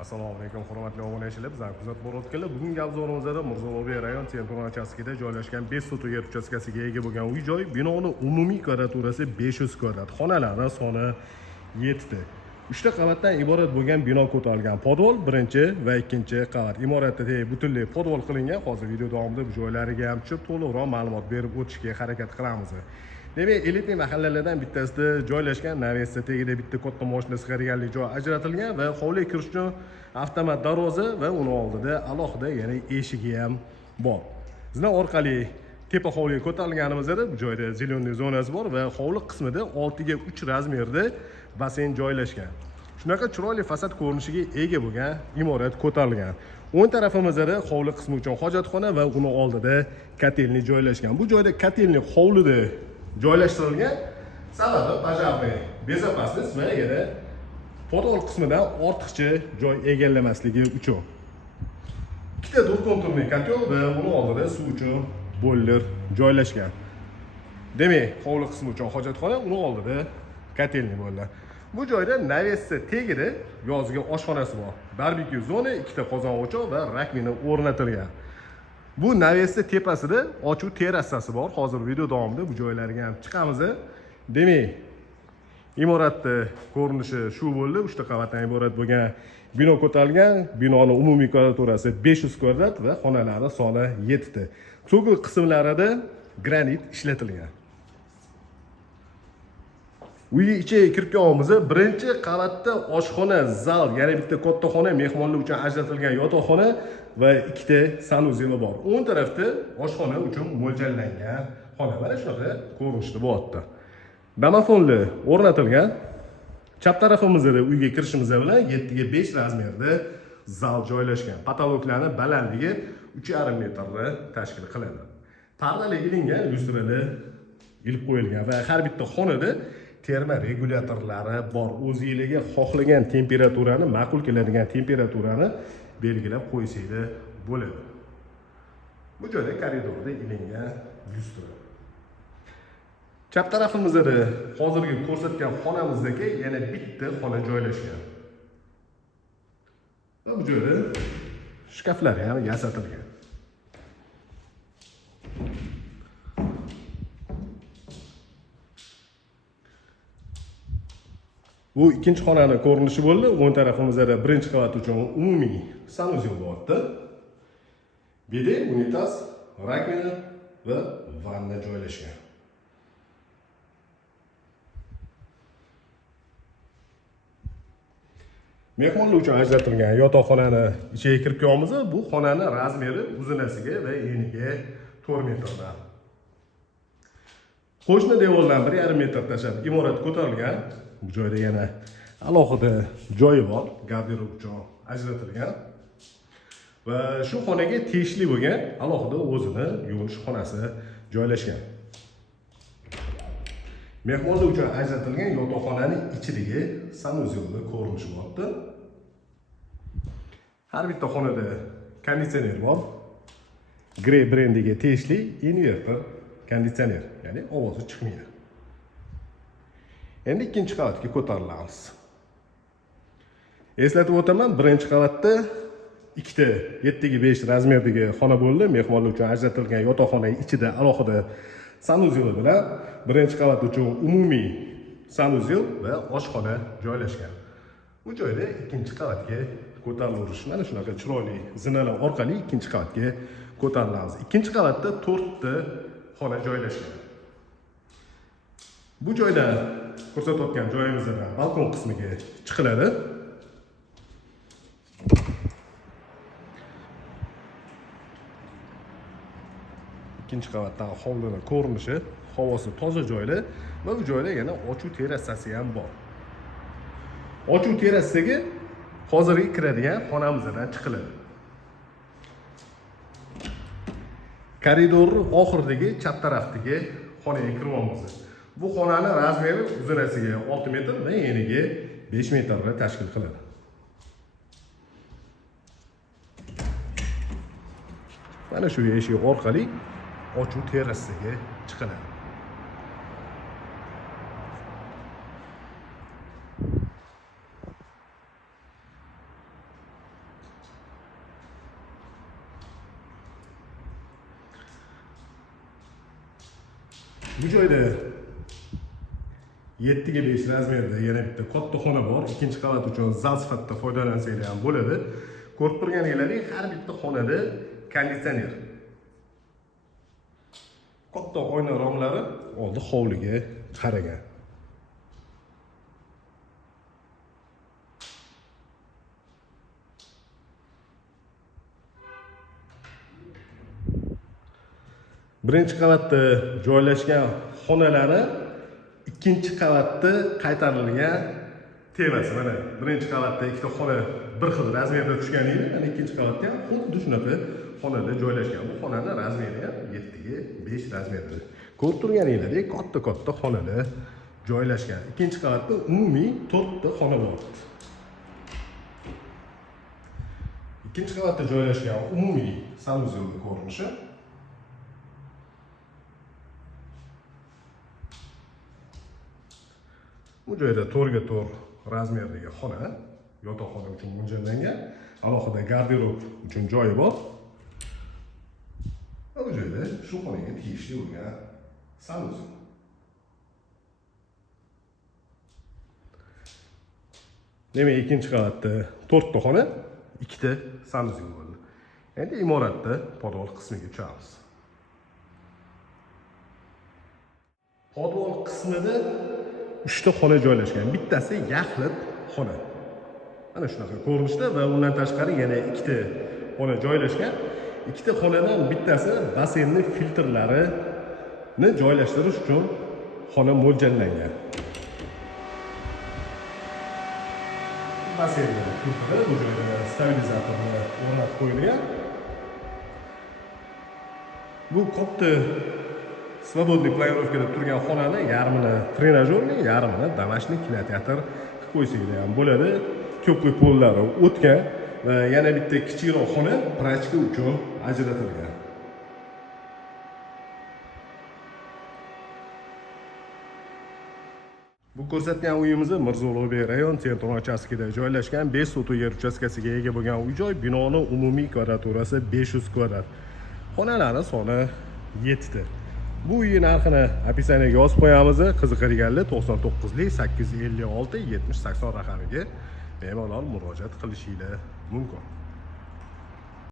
Assalomu alaykum hurmatli obunachilar. Bizlar kuzatib borayotganlar. Bugungi obzorimizda Mirzo Ulug'bek rayon Temur uchastkasida joylashgan 5 sotuq yer uchastkasiga ega bo'lgan uy-joy. Binoning umumiy kvadraturasi 500 kvadrat. Xonalari soni 7 ta. 3 ta qavatdan iborat bo'lgan bino ko'tarilgan. Podol birinchi va ikkinchi qavat. Imoratda butunlay podol qilingan. Hozir video davomida bu joylariga ham tushib to'liqroq ma'lumot berib o'tishga harakat qilamiz. Demak, elitli mahallalardan bittasida joylashgan, Navesda tagida bitta katta mashina sig'adiganlik joy ajratilgan va hovliga kirish uchun avtomat darvoza va uni oldida alohida yana eshigi ham bor. Bizlar orqali tepa hovliga ko'tarilganimizda bu joyda zeleniy zonasi bor va hovli qismida 6 ga 3 razmerda basseyn joylashgan. Shunaqa chiroyli fasad ko'rinishiga ega bo'lgan imorat ko'tarilgan. O'ng tarafimizda hovli qismi uchun hojatxona va uni oldida kotelni joylashgan. Bu joyda kotelni hovlida joylashtirilgan, sababi pajabniy bezopasnost va yana podol qismidan ortiqcha joy egallamasligi uchun. Ikkita durkonturli kotel va uni oldida suv uchun boiler joylashgan. Demak, hovli qismi uchun hojatxona, uni oldida kotelni bo'ladi. Bu joyda Navesda tagida yozgi oshxonasi bor. Barbekyu zona, ikkita qozon o'choq va rakvina o'rnatilgan. Bu Navesda tepasida ochuv terrasasi bor. Hozir video davomida bu joylarga ham chiqamiz. Demak, imoratda ko'rinishi shu bo'ldi. 3 ta qavatdan iborat bo'lgan bino ko'tarilgan. Binoning umumiy kvadraturasi 500 kvadrat va xonalari soni 7 ta. So'nggi qismlarida granit ishlatilgan. Uyga ichiga kirganimizda birinchi qavatda oshxona, zal, yana bitta katta xona, mehmonlar uchun ajratilgan yotoqxona va ikkita sanuzeli bor. O'ng tarafda oshxona uchun mo'ljallangan xona. Mana shunaqa ko'rinishda bo'lyapti. Domofonlar o'rnatilgan. Chap tarafimizda uyga kirishimiz bilan 7 ga 5 razmerda zal joylashgan. Patologlarning balandligi 3,5 metrni tashkil qiladi. Pardalar ilingan, lyustralar ilib qo'yilgan va har bitta xonada terma regulyatorlari bor. O'zingizga xohlagan temperaturani, ma'qul keladigan temperaturani belgilab qo'ysanglar bo'ladi. Bu joyda koridorda ilingan lyustra. Chap tarafimizda hozirgi ko'rsatgan xonamizdagi yana bitta xona joylashgan. Va bu joyda shkaflar ham yasatilgan. Bu ikkinchi xonaning ko'rinishi bo'ldi. O'ng tarafimizda birinchi qavat uchun umumiy sanuzel bo'lyapti. Bede, unitaz, rakvina va vanna joylashgan. Mehmonlar uchun ajratilgan yotoqxonani ichiga kirib kelamiz. Bu xonaning razmeri uzunasiga va eniga 4 metrdan. Qo'shni devordan 1,5 metr tashlab imorat ko'tarilgan. Bu joyda yana alohida joyi bor, garderob uchun ajratilgan. Va shu xonaga tegishli bo'lgan alohida o'zini yuvinish xonasi joylashgan. Mehmonlar uchun ajratilgan yotoqxonaning ichidagi sanuzelni ko'rinishi bo'lyapti. Har bitta xonada konditsioner bor. Grey brendiga tegishli inverter konditsioner, ya'ni ovozi chiqmaydi. Endi ikkinchi qavatga ko'tarilamiz. Eslatib o'taman, birinchi qavatda ikkita 7 ga 5 razmerdagi xona bo'ldi. Mehmonlar uchun ajratilgan yotoqxonaning ichida alohida sanuzel bilan birinchi qavat uchun umumiy sanuzel va oshxona joylashgan. Bu joyda ikkinchi qavatga ko'tarilamiz. Mana shunaqa chiroyli zinalar orqali ikkinchi qavatga ko'tarilamiz. Ikkinchi qavatda 4 ta xona joylashgan. Bu joyda ko'rsatayotgan joyimizdan balkon qismiga chiqiladi. Ikkinchi qavatdagi hovlining ko'rinishi, havosi toza joylar va bu joyda yana ochuv terrasasi ham bor. Ochuv terrasaga hozirgi kiradigan xonamizdan chiqiladi. Koridorning oxiridagi chap tarafdagi xonaga kiramiz. Bu xonaning razmeri uzunasiga 6 metr va eniga 5 metrni tashkil qiladi. Mana shu eshik orqali ochuv terrasiga chiqiladi. Bu joyda 7 ga 5 razmerda yana bitta katta xona bor. Ikkinchi qavat uchun zal sifatida foydalansanglar ham bo'ladi. Ko'rib turganingizdek, har bitta xonada konditsioner. Katta oyna romlari oldi hovliga qaragan. Birinchi qavatda joylashgan xonalari ikkinchi qavatda qaytarilgan temasi. Mana birinchi qavatda ikkita xona bir xil razmerda tushganini, mana ikkinchi qavatda ham xuddi shunaqa xonada joylashgan. Bu xonaning razmeri ham 7 ga 5 razmerda. Ko'rib turganingizdek, katta xonada joylashgan. Ikkinchi qavatda umumiy 4 ta xona bor. Ikkinchi qavatda joylashgan umumiy sanuzelning ko'rinishi. Bu joyda 4 ga 4 razmerdagi xona, yotoqxona uchun mo'ljallangan, alohida garderob uchun joyi bor. Va bu joyda shu xonaga tegishli bo'lgan sanuzel. Demak, ikkinchi qavatda 4 ta xona, 2 ta sanuzel bo'ldi. Endi imoratda podval qismiga tushamiz. Podval qismida 3 ta xona joylashgan. Bittasi yaxlit xona. Mana shunaqa ko'rinishda va undan tashqari yana 2 ta xona joylashgan. 2 ta xonadan bittasi basseynning filtrlarini joylashtirish uchun xona mo'ljallangan. Basseynning filtri bu joyda stabilizatorni o'rnatib qo'yilgan. Bu katta Svobodniy planirovkada turgan xonani yarmini trenajyorniy, yarmini domashniy kinoteatr qilib qo'ysanglar ham bo'ladi. Ko'plik pollari o'tgan va yana bitta kichikroq xona prachka uchun ajratilgan. Bu ko'rsatgan uyimiz Mirzo Ulug'bek rayon Sentron uchastkasida joylashgan 5 sotuv yer uchastkasiga ega bo'lgan uy-joy. Binoning umumiy kvadraturasi 500 kvadrat. Xonalari soni 7 ta. Bu uy narxini opisiyaga yozib qo'yamiz. Qiziqadiganlar 99 856 70 80 raqamiga bemalol murojaat qilishingiz mumkin.